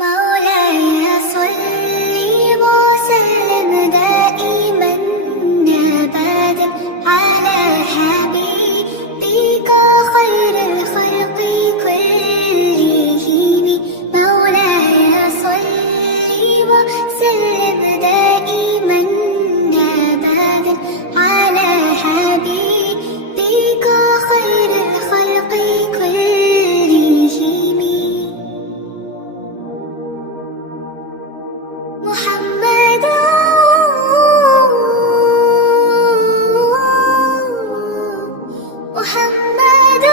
مولاي صل وسلم دائما أبدا على حبيبك خير الخلق كلهم. مولاي صل وسلم دائما أبدا على حبيبك خير الخلق كلهم. محمد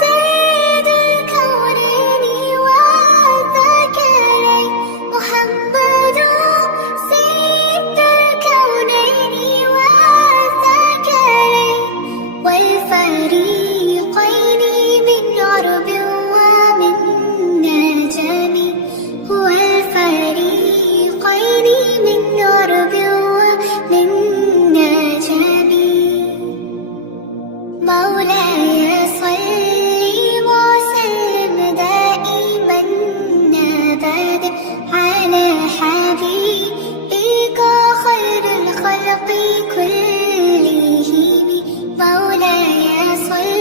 سيد الكونين والثقلين. محمد سيد الكونين والثقلين والفريقين من عرب ومن نجم. هو الفريقين من عرب ومن نجم. مولاي صل وسلم دائما أبدا على حبيبك خير الخلق كلهم. مولاي صل